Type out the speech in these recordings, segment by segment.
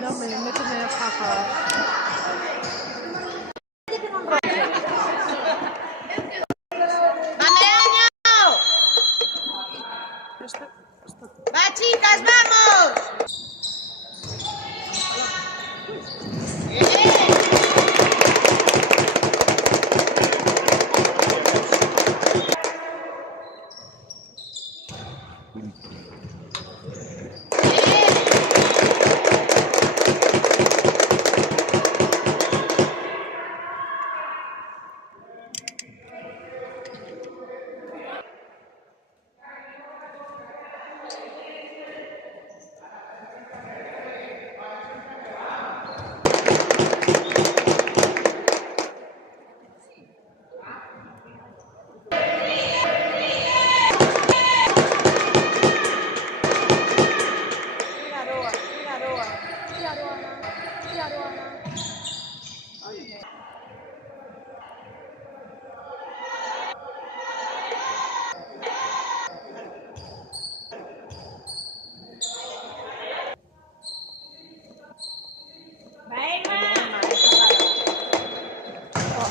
No, méteme a caja. ¡Va, chicas, vamos!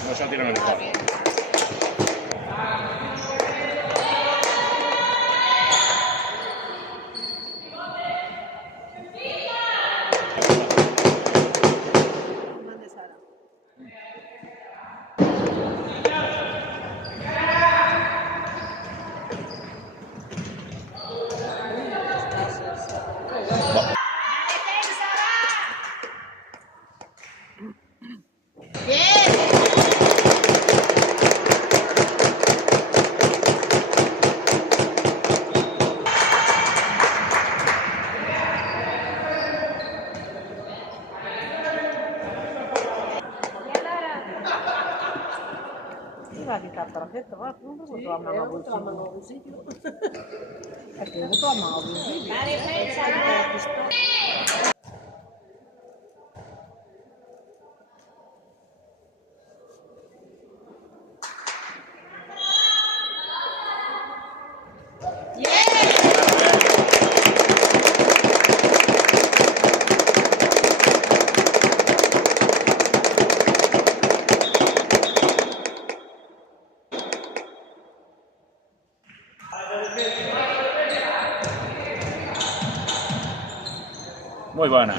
No se ha tirado en el carro. Va a quitar tarjeta, va, no me gusta más a bolsillo. Es que me gusta más a bolsillo. Muy buena.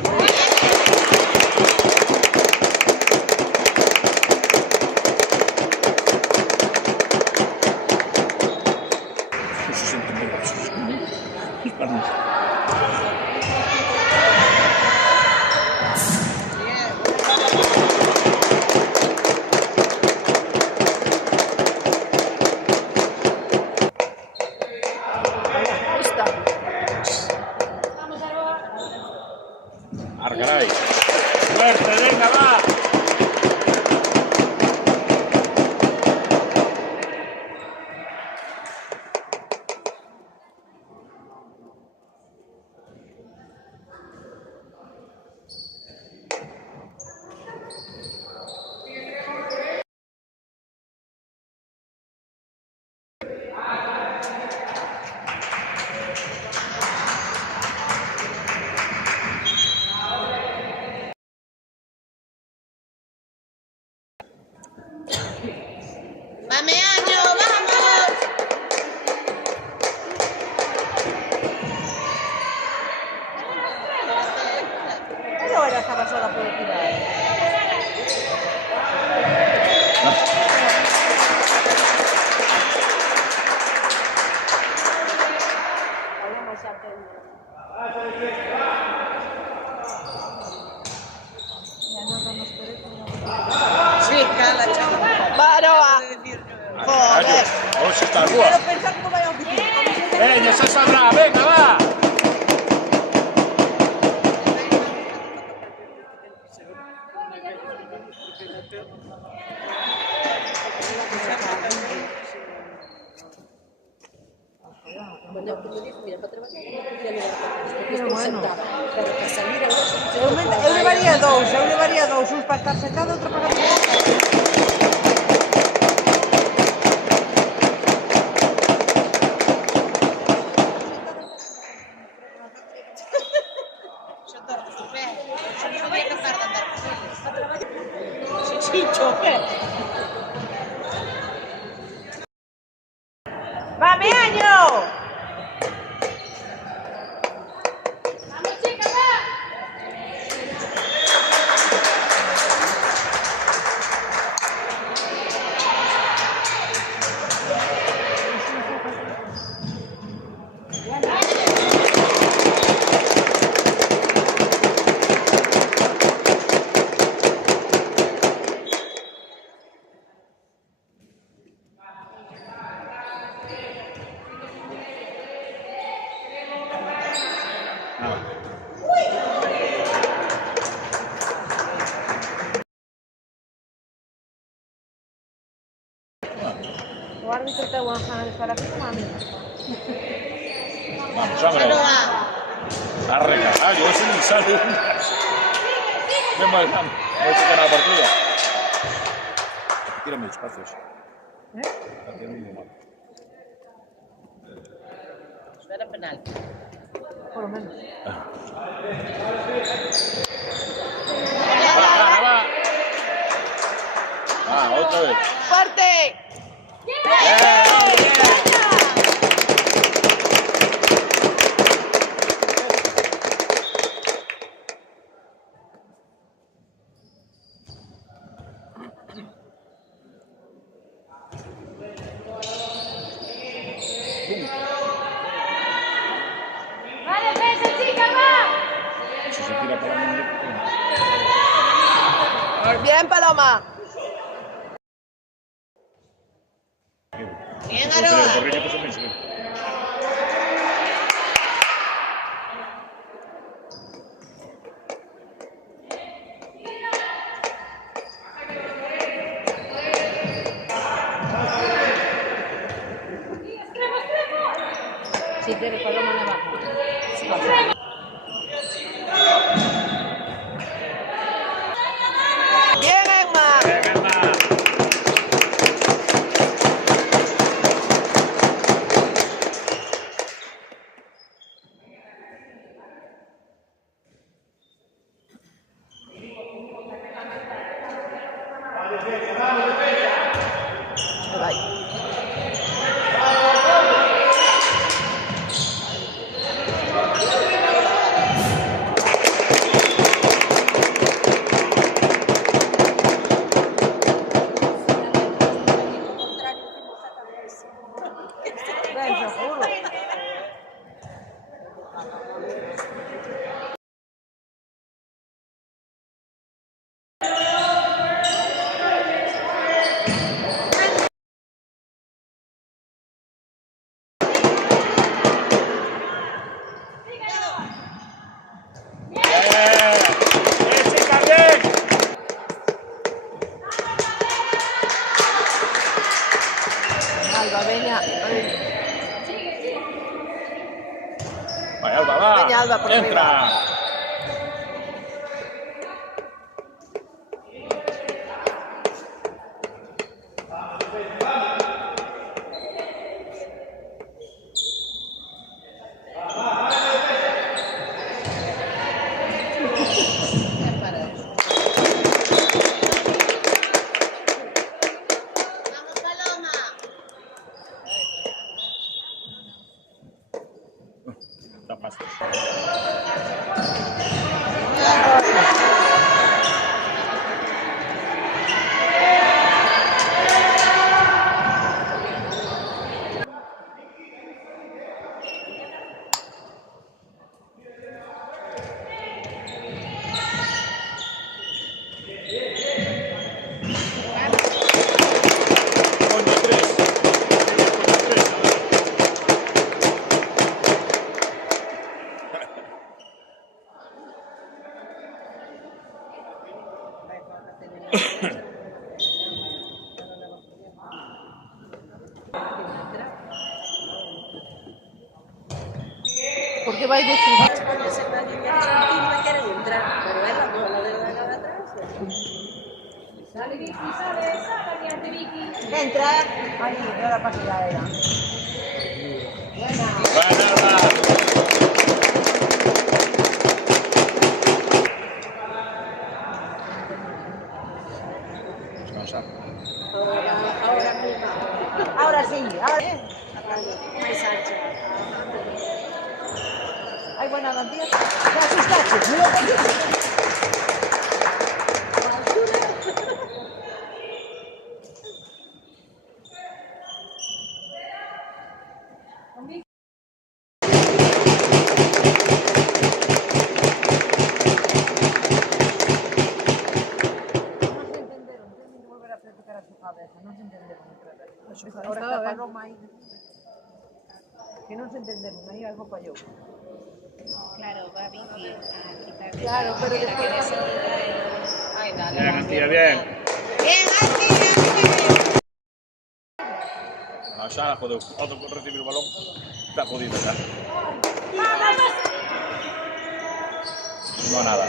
Argaray. Fuerte, venga, va. ¡Mameaño, vamos! Yo ahora estaba sola por tirar. Sí, cala, chaval. Varoa. Joder. Vamos a estar Quiero pensar cómo vaya a oficina. Venga, se saldrá, venga, va. Pero bueno. Eu levaría dous, uns para estar sentado e outro para torto su pé. Yo no voy a capaz de andar con ellos. Sí, choque. ¡Va, mi año! O árbitro te va a dejar aquí, mami. Vamos, hombre. No va. A regalar, yo ese ni sale. Vemos el campo. Voy a checar la partida. Tírame espacios. Aquí no hay mal. Eso era penal. Por lo menos. Va. Ah, otra vez. ¡Fuerte! Si se tira para mí. Bien, Paloma. Bien, Aroa. Corriña, pues también, sí. Si quieres, Paloma, le bajo. Bien, Emma. Venga, Ven, seguro. Alba, venga. Vaya, Alba, va. Venga, Alba, por Entra. Vamos, Paloma. Tapaste. Coño, tres. Coño, tres. ¿Por qué vais de decir? Entra. Ay, yo la partida era. Buena, Alba. Ahora está Paloma aí. Que non se entenderon, aí algo fallou. Claro, va Vicky a quitar. Claro, pero la que después... Ay, dale. Bien, Antía, bien. Bien, Anti, No, ya jodeu. Otro por recibir el balón. Está jodido ya. No nada.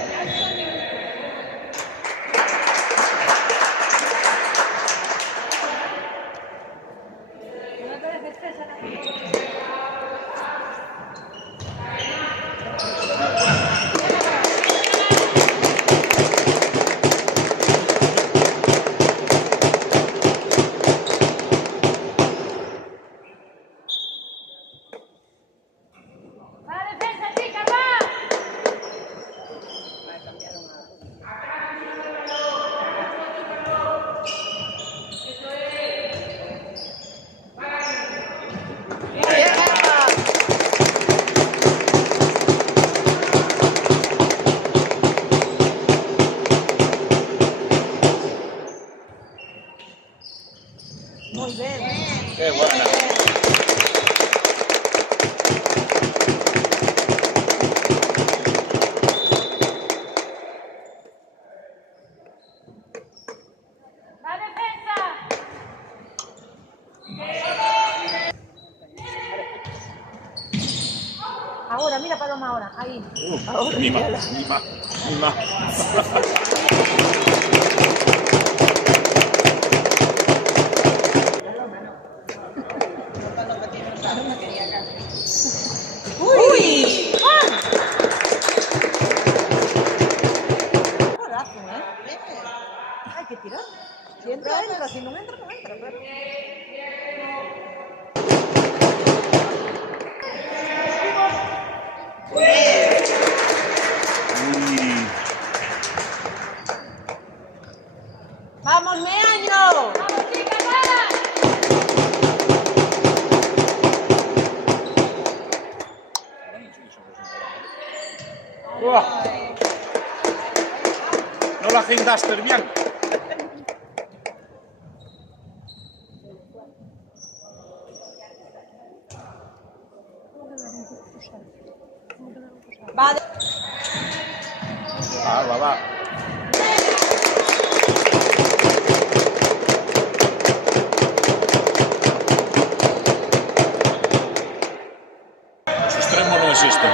Muy bien. Qué buena. Ahora, mira Paloma ahora, ahí. Ahora, Mima, mírala. mima, mima. cuando metimos la no quería casi. ¡Uy! Golazo, ¿eh? Hay que tirar. Si entra, entra. Si no entra, no entra. Claro. Uy. ¡Vamos, Meaño! Uah. No la agendaste bien. Va. Va, va. Los extremos no existen.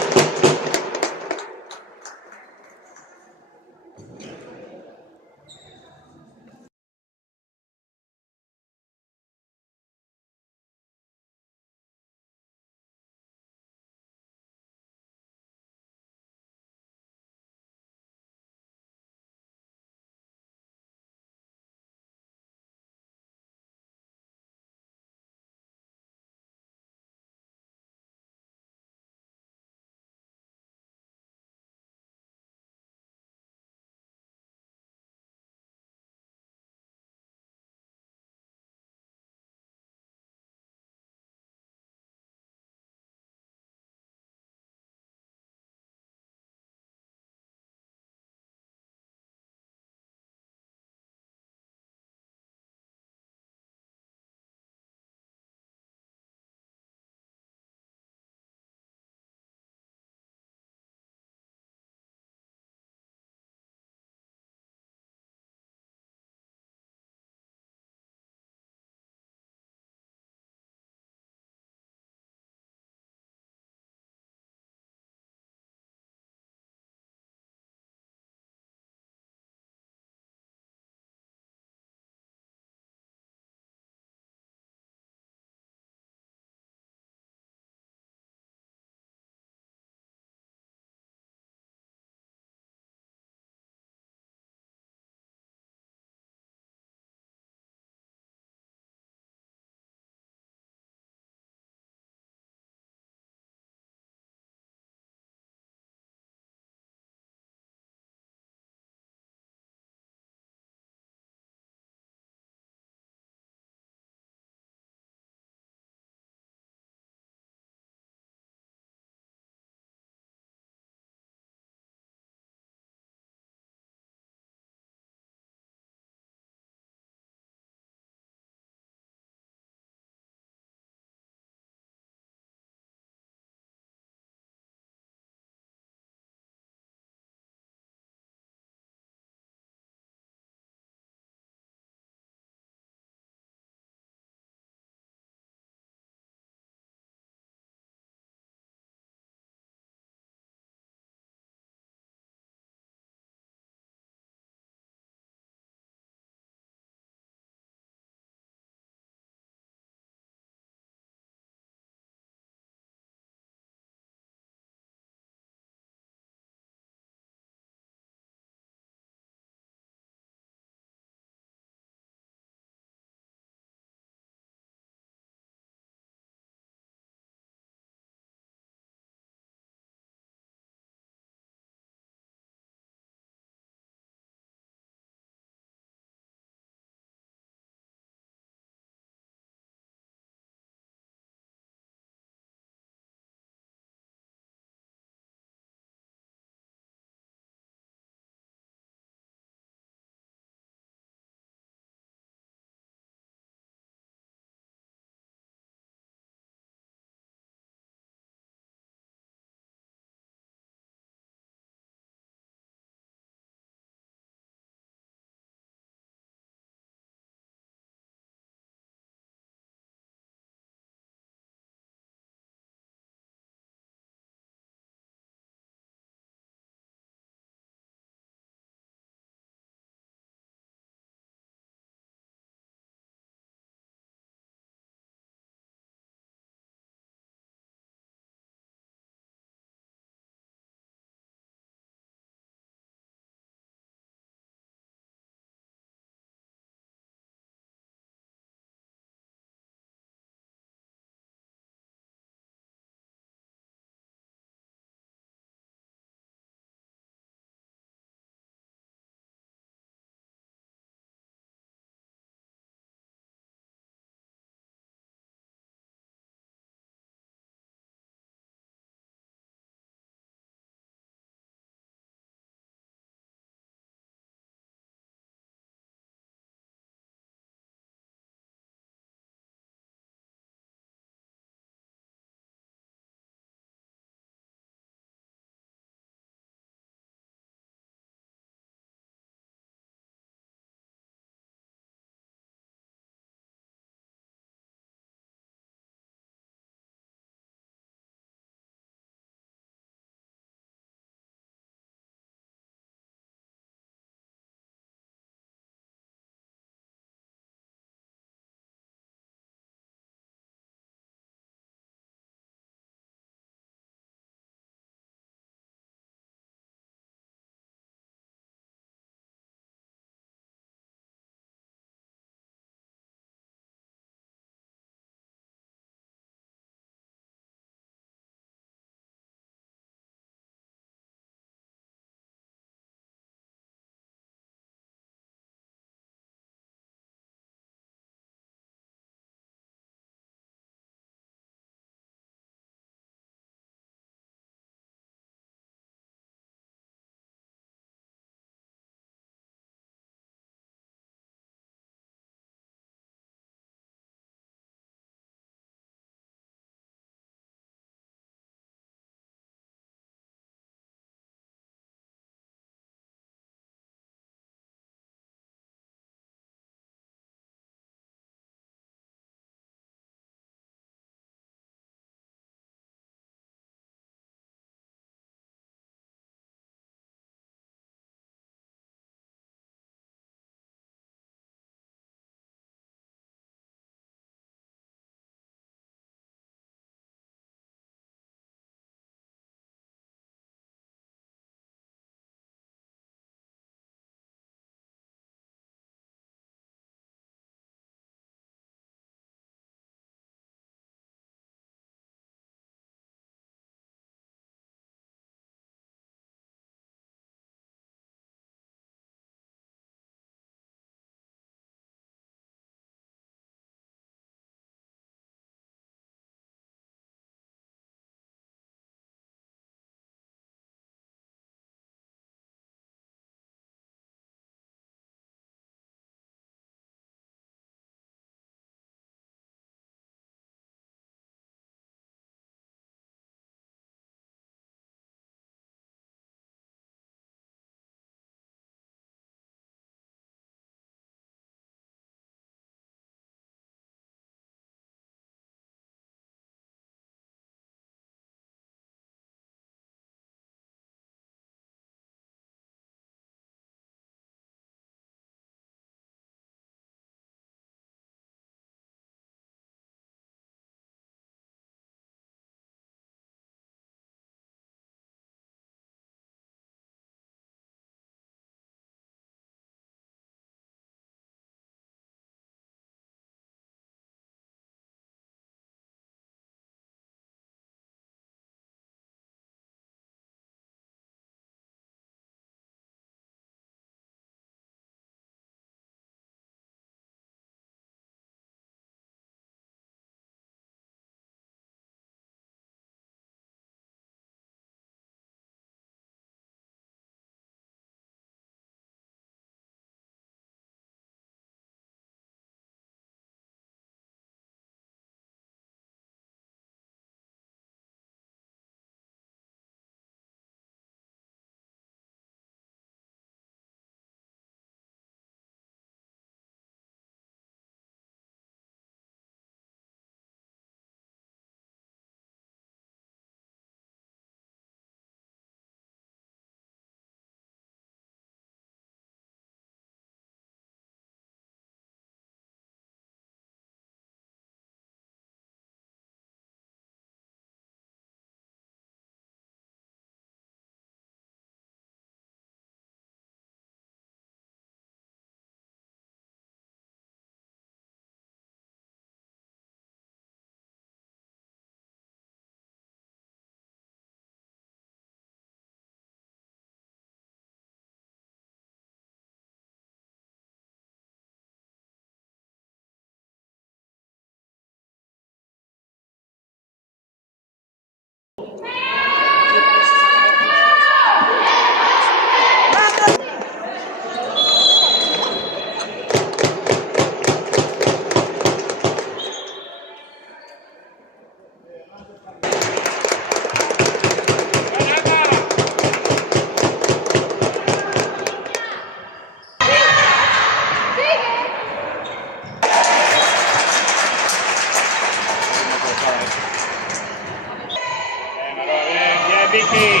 Vicky.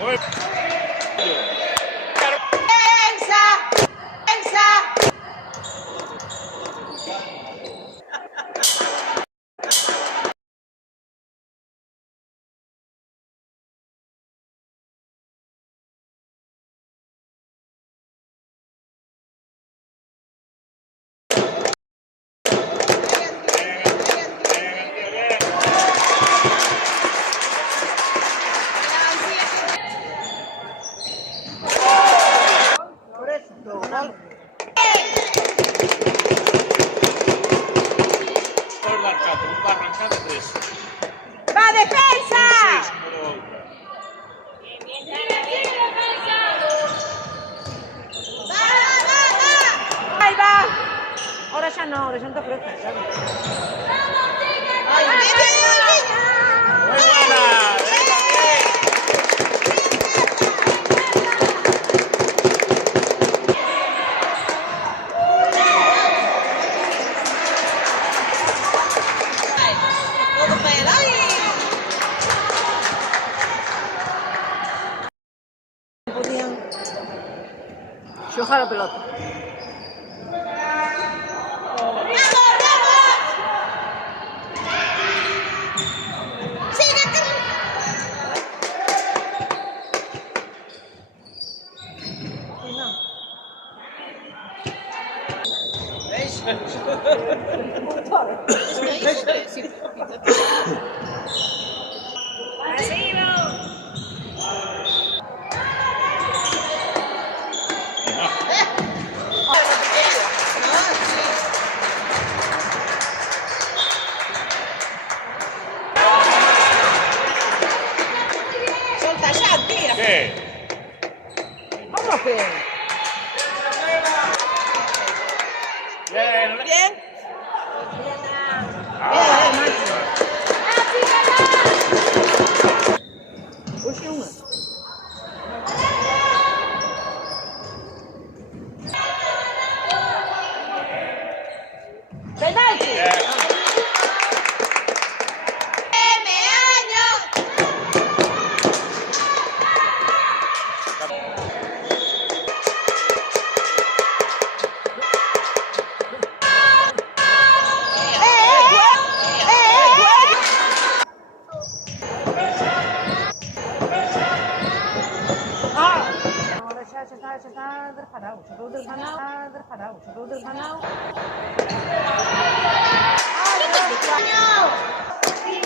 Muy ¡Elsa! ¡Elsa! Por eso, gol. Gol marcato, un va arrancare adesso. ¡Va, defensa! Sì, numero volta. ¡Ahí va! Ahora ya no te ofrezco, ¿sabes? ¡Ay, Muy buena. Venga, bien. Todo para él. ¡Ay! Podían chojar la pelota. Sí, no. Solta ya, tira. Che, Vamos, Fe. bien. Bien. Puxa uma. Penalti! ¡Me año! Agora já está derrapado. Chegou derrapado. Chegou derrapado. ¡Ay,